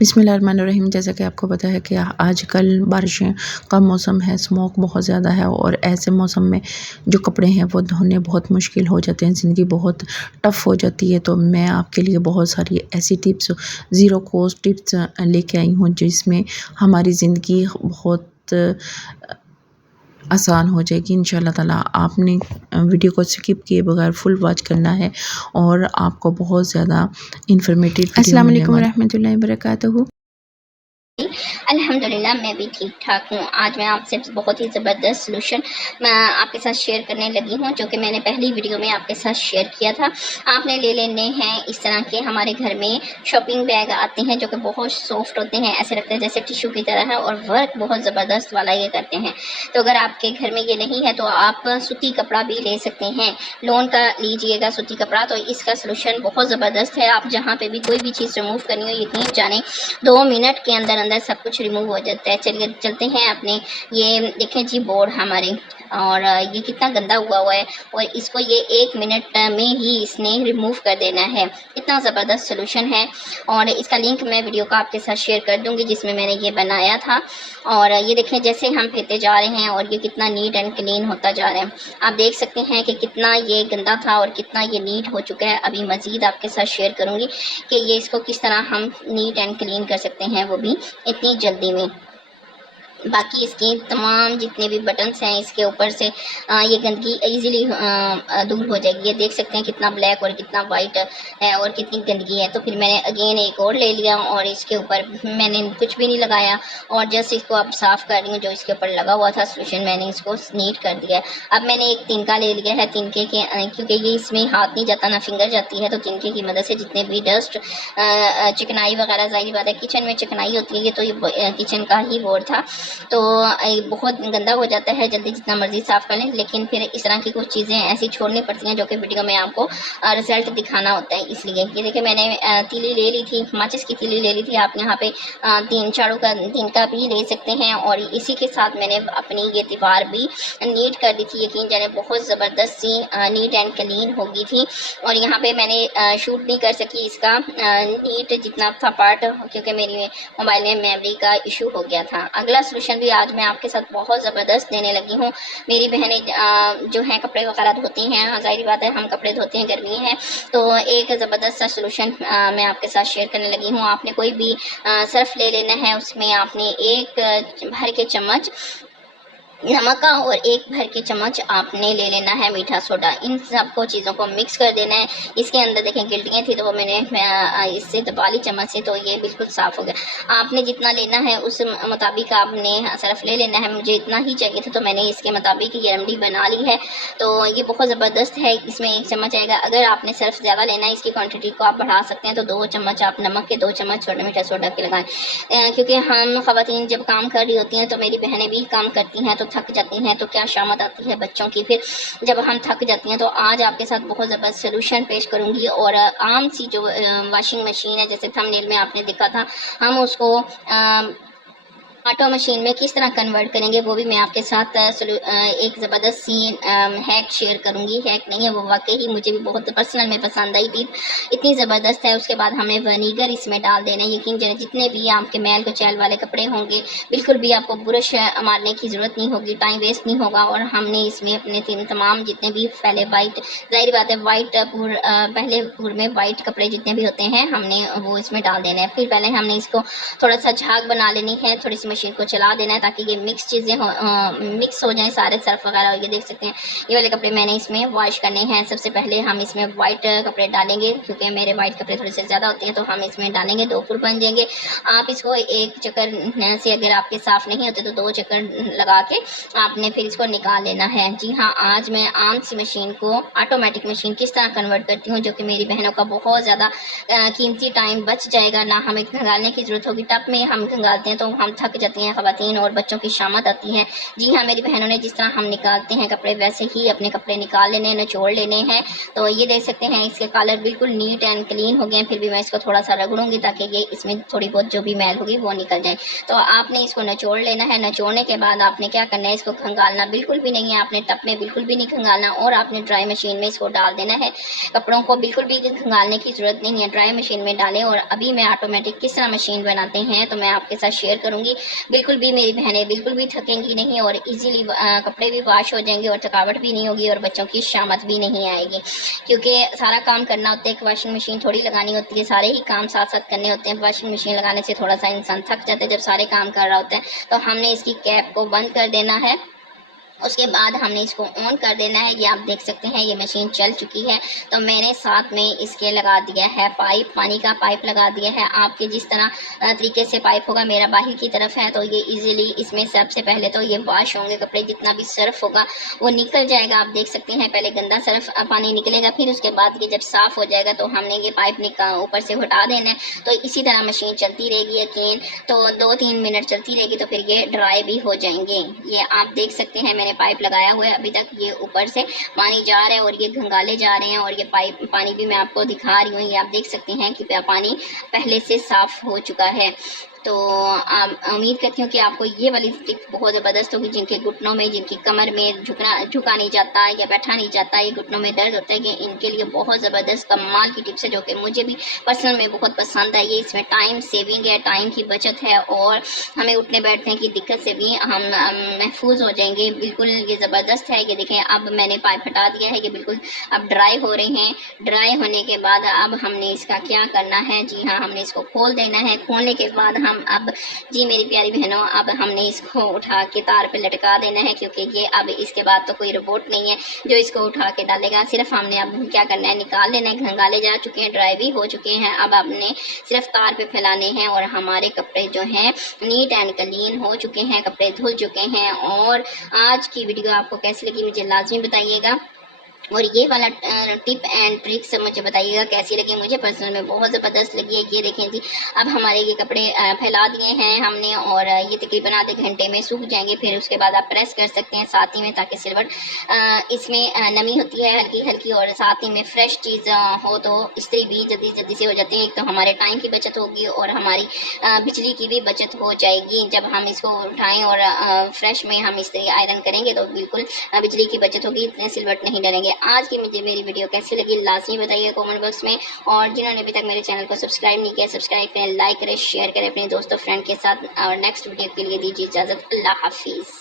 बिस्मिल्लाहिर्रहमानिर्रहीम। जैसा कि आपको पता है कि आजकल बारिशें का मौसम है, स्मोक बहुत ज़्यादा है और ऐसे मौसम में जो कपड़े हैं वो धोने बहुत मुश्किल हो जाते हैं, ज़िंदगी बहुत टफ़ हो जाती है। तो मैं आपके लिए बहुत सारी ऐसी टिप्स, ज़ीरो कॉस्ट टिप्स लेके आई हूँ जिसमें हमारी ज़िंदगी बहुत आसान हो जाएगी इंशाल्लाह ताला। आपने वीडियो को स्किप किए बगैर फुल वॉच करना है और आपको बहुत ज़्यादा इन्फॉर्मेटिव वीडियो अस्सलाम मिलने वालेकुम वाली। रहमतुल्लाहि वबरकातुहू। अल्हम्दुलिल्लाह मैं भी ठीक ठाक हूँ। आज मैं आपसे बहुत ही ज़बरदस्त सलूशन मैं आपके साथ शेयर करने लगी हूँ, जो कि मैंने पहली वीडियो में आपके साथ शेयर किया था। आपने ले लेने हैं इस तरह के, हमारे घर में शॉपिंग बैग आते हैं जो कि बहुत सॉफ्ट होते हैं, ऐसे लगते हैं जैसे टिश्यू की तरह है और वर्क बहुत ज़बरदस्त वाला ये करते हैं। तो अगर आपके घर में ये नहीं है तो आप सूती कपड़ा भी ले सकते हैं, लोन का लीजिएगा सूती कपड़ा। तो इसका सलूशन बहुत ज़बरदस्त है। आप जहाँ पर भी कोई भी चीज़ रिमूव करनी हो, यकीन जाने 2 मिनट के अंदर अंदर सब कुछ रिमूव हो जाता है। चलिए चलते हैं अपने, ये देखें जी बोर्ड हमारे, और ये कितना गंदा हुआ है और इसको ये 1 मिनट में ही इसने रिमूव कर देना है। इतना ज़बरदस्त सलूशन है और इसका लिंक मैं वीडियो का आपके साथ शेयर कर दूंगी जिसमें मैंने ये बनाया था। और ये देखें जैसे हम फेंकते जा रहे हैं और ये कितना नीट एंड क्लीन होता जा रहा है। आप देख सकते हैं कि कितना ये गंदा था और कितना ये नीट हो चुका है। अभी मज़ीद आपके साथ शेयर करूँगी कि ये इसको किस तरह हम नीट एंड क्लीन कर सकते हैं, वो भी इतनी जल्दी में। बाकी इसके तमाम जितने भी बटन्स हैं इसके ऊपर से ये गंदगी इजीली दूर हो जाएगी। ये देख सकते हैं कितना ब्लैक और कितना वाइट है और कितनी गंदगी है। तो फिर मैंने अगेन एक और ले लिया और इसके ऊपर मैंने कुछ भी नहीं लगाया और जस्ट इसको अब साफ़ कर रही हूँ। जो इसके ऊपर लगा हुआ था सोल्यूशन मैंने इसको नीट कर दिया है। अब मैंने एक तिनका ले लिया है, तिनके के क्योंकि ये इसमें हाथ नहीं जाता ना फिंगर जाती है, तो तिनके की मदद से जितने भी डस्ट चिकनाई वगैरह, ज़ाहिर बात है किचन में चिकनाई होती है, ये तो ये किचन का ही बोर्ड था तो बहुत गंदा हो जाता है, जल्दी जितना मर्जी साफ़ कर लें, लेकिन फिर इस तरह की कुछ चीज़ें ऐसी छोड़नी पड़ती हैं जो कि वीडियो में आपको रिजल्ट दिखाना होता है। इसलिए ये देखिए मैंने तीली ले ली थी, माचिस की तीली ले ली थी। आप यहाँ पे 3 झाड़ू का तिनका भी ले सकते हैं और इसी के साथ मैंने अपनी ये दीवार भी नीट कर दी थी। यकीन जाने बहुत ज़बरदस्त सी नीट एंड क्लीन हो गई थी। और यहाँ पे मैंने शूट नहीं कर सकी इसका नीट जितना था पार्ट, क्योंकि मेरी मोबाइल में मेमोरी का इशू हो गया था। अगला सोल्यूशन भी आज मैं आपके साथ बहुत ज़बरदस्त देने लगी हूँ। मेरी बहनें जो हैं कपड़े वगैरह धोती हैं, ज़ाहिर बात है हम कपड़े धोते हैं, गर्मी है, तो एक ज़बरदस्त सा सोल्यूशन मैं आपके साथ शेयर करने लगी हूँ। आपने कोई भी सर्फ ले लेना है, उसमें आपने 1 भर के चम्मच नमक का और 1 भर के चम्मच आपने ले लेना है मीठा सोडा। इन सबको चीज़ों को मिक्स कर देना है। इसके अंदर देखें गिल्टियाँ थी तो वो मैंने इससे दबा ली चम्मच से, तो ये बिल्कुल साफ़ हो गया। आपने जितना लेना है उस मुताबिक आपने सर्फ ले लेना है। मुझे इतना ही चाहिए था तो मैंने इसके मुताबिक ये रेमडी बना ली है। तो ये बहुत ज़बरदस्त है। इसमें 1 चम्मच आएगा। अगर आपने सर्फ ज़्यादा लेना है, इसकी क्वान्टिटी को आप बढ़ा सकते हैं, तो 2 चम्मच आप नमक के, 2 चम्मच छोटे मीठा सोडा के लगाएं। क्योंकि हम ख़वातीन जब काम कर रही होती हैं, तो मेरी बहनें भी काम करती हैं तो थक जाती हैं, तो क्या शामत आती है बच्चों की। फिर जब हम थक जाती हैं तो आज आपके साथ बहुत ज़बरदस्त सलूशन पेश करूंगी। और आम सी जो वॉशिंग मशीन है, जैसे थंबनेल में आपने देखा था, हम उसको ऑटो मशीन में किस तरह कन्वर्ट करेंगे वो भी मैं आपके साथ एक ज़बरदस्त सी हैक शेयर करूंगी। हैक नहीं है वो, वाकई ही मुझे भी बहुत पर्सनल में पसंद आई थी, इतनी ज़बरदस्त है। उसके बाद हमें वनीगर इसमें डाल देना है। यकीन जाने जितने भी आपके मैल कुचैल वाले कपड़े होंगे, बिल्कुल भी आपको ब्रश मारने की ज़रूरत नहीं होगी, टाइम वेस्ट नहीं होगा। और हमने इसमें अपने तमाम जितने भी पहले वाइट, ज़ाहिर बात है वाइट पहले पूर में वाइट कपड़े जितने भी होते हैं हमने वो इसमें डाल देना है। फिर पहले हमने इसको थोड़ा सा झाग बना लेनी है, थोड़ी सी मशीन को चला देना है ताकि ये मिक्स चीज़ें मिक्स हो जाएं सारे सर्फ वगैरह। ये देख सकते हैं ये वाले कपड़े मैंने इसमें वॉश करने हैं। सबसे पहले हम इसमें वाइट कपड़े डालेंगे, क्योंकि मेरे वाइट कपड़े थोड़े से ज़्यादा होते हैं, तो हम इसमें डालेंगे, 2 फुल बन जाएंगे। आप इसको 1 चक्कर से, अगर आपके साफ़ नहीं होते तो 2 चक्कर लगा के आपने फिर इसको निकाल लेना है। जी हाँ, आज मैं आम सी मशीन को ऑटोमेटिक मशीन किस तरह कन्वर्ट करती हूँ, जो कि मेरी बहनों का बहुत ज़्यादा कीमती टाइम बच जाएगा। ना हमें घंगालने की ज़रूरत होगी। टब में हम घंगालते हैं तो हम थक जाती हैं ख़वातीन और बच्चों की शामत आती है। जी हाँ, मेरी बहनों ने जिस तरह हम निकालते हैं कपड़े वैसे ही अपने कपड़े निकाल लेने, निचोड़ लेने हैं। तो ये देख सकते हैं इसके कलर बिल्कुल नीट एंड क्लीन हो गए। फिर भी मैं इसको थोड़ा सा रगड़ूंगी ताकि ये इसमें थोड़ी बहुत जो भी मैल होगी वो निकल जाए। तो आपने इसको निचोड़ लेना है। निचोड़ने के बाद आपने क्या करना है, इसको खंगालना बिल्कुल भी नहीं है, आपने टप में बिल्कुल भी नहीं खंगालना और आपने ड्राई मशीन में इसको डाल देना है। कपड़ों को बिल्कुल भी खंगालने की ज़रूरत नहीं है, ड्राई मशीन में डालें। और अभी मैं ऑटोमेटिक किस तरह मशीन बनाते हैं तो मैं आपके साथ शेयर करूँगी। बिल्कुल भी मेरी बहनें बिल्कुल भी थकेंगी नहीं और ईज़िली कपड़े भी वॉश हो जाएंगे और थकावट भी नहीं होगी और बच्चों की शामत भी नहीं आएगी, क्योंकि सारा काम करना होता है। एक वॉशिंग मशीन थोड़ी लगानी होती है, सारे ही काम साथ साथ करने होते हैं। वॉशिंग मशीन लगाने से थोड़ा सा इंसान थक जाता है जब सारे काम कर रहा होता है। तो हमने इसकी कैप को बंद कर देना है, उसके बाद हमने इसको ऑन कर देना है। ये आप देख सकते हैं ये मशीन चल चुकी है। तो मैंने साथ में इसके लगा दिया है पाइप, पानी का पाइप लगा दिया है। आपके जिस तरह तरीके से पाइप होगा, मेरा बाहर की तरफ है तो ये इजीली इसमें सबसे पहले तो ये वॉश होंगे कपड़े, जितना भी सर्फ होगा वो निकल जाएगा। आप देख सकते हैं पहले गंदा सर्फ पानी निकलेगा, फिर उसके बाद ये जब साफ़ हो जाएगा तो हमने ये पाइप ऊपर से हटा देना है। तो इसी तरह मशीन चलती रहेगी यकीन, तो 2-3 मिनट चलती रहेगी तो फिर ये ड्राई भी हो जाएंगे। ये आप देख सकते हैं मैंने पाइप लगाया हुआ है, अभी तक ये ऊपर से पानी जा रहा है और ये घंगाले जा रहे हैं और ये पानी भी मैं आपको दिखा रही हूँ। ये आप देख सकते हैं कि पानी पहले से साफ हो चुका है। तो उम्मीद करती हूँ कि आपको ये वाली टिप बहुत ज़बरदस्त होगी। जिनके घुटनों में, जिनकी कमर में झुका नहीं जाता या बैठा नहीं जाता, ये घुटनों में दर्द होता है, कि इनके लिए बहुत ज़बरदस्त कमाल की टिप्स है जो कि मुझे भी पर्सनल में बहुत पसंद है। ये इसमें टाइम सेविंग है, टाइम की बचत है और हमें उठने बैठने की दिक्कत से भी हम महफूज हो जाएंगे। बिल्कुल ये ज़बरदस्त है। ये देखें अब मैंने पाइप हटा दिया है, ये बिल्कुल अब ड्राई हो रहे हैं। ड्राई होने के बाद अब हमने इसका क्या करना है, जी हाँ, हमने इसको खोल देना है। खोलने के बाद हम अब, जी मेरी प्यारी बहनों, अब हमने इसको उठा के तार पे लटका देना है, क्योंकि ये अब इसके बाद तो कोई रोबोट नहीं है जो इसको उठा के डालेगा। सिर्फ हमने अब क्या करना है, निकाल देना है। घंगाले जा चुके हैं, ड्राई भी हो चुके हैं। अब आपने सिर्फ तार पे फैलाने हैं और हमारे कपड़े जो हैं नीट एंड क्लीन हो चुके हैं, कपड़े धुल चुके हैं। और आज की वीडियो आपको कैसी लगी मुझे लाजमी बताइएगा और ये वाला टिप एंड ट्रिक्स मुझे बताइएगा कैसी लगी। मुझे पर्सनल में बहुत ज़बरदस्त लगी है। ये देखें जी, अब हमारे ये कपड़े फैला दिए हैं हमने और ये तकरीबन आधे घंटे में सूख जाएंगे। फिर उसके बाद आप प्रेस कर सकते हैं साथ ही में, ताकि सिलवट इसमें नमी होती है हल्की हल्की और साथ ही में फ्रेश चीज़ हो तो इस्त्री भी जल्दी जल्दी से हो जाती है। एक तो हमारे टाइम की बचत होगी और हमारी बिजली की भी बचत हो जाएगी। जब हम इसको उठाएँ और फ्रेश में हम इस्त्री आयरन करेंगे तो बिल्कुल बिजली की बचत होगी, इतने सिलवट नहीं डलेंगे। आज की मुझे मेरी वीडियो कैसी लगी लाजमी बताइए कमेंट बॉक्स में। और जिन्होंने अभी तक मेरे चैनल को सब्सक्राइब नहीं किया, सब्सक्राइब करें, लाइक करें, शेयर करें अपने दोस्तों फ्रेंड के साथ। और नेक्स्ट वीडियो के लिए दीजिए इजाज़त। अल्लाह हाफिज़।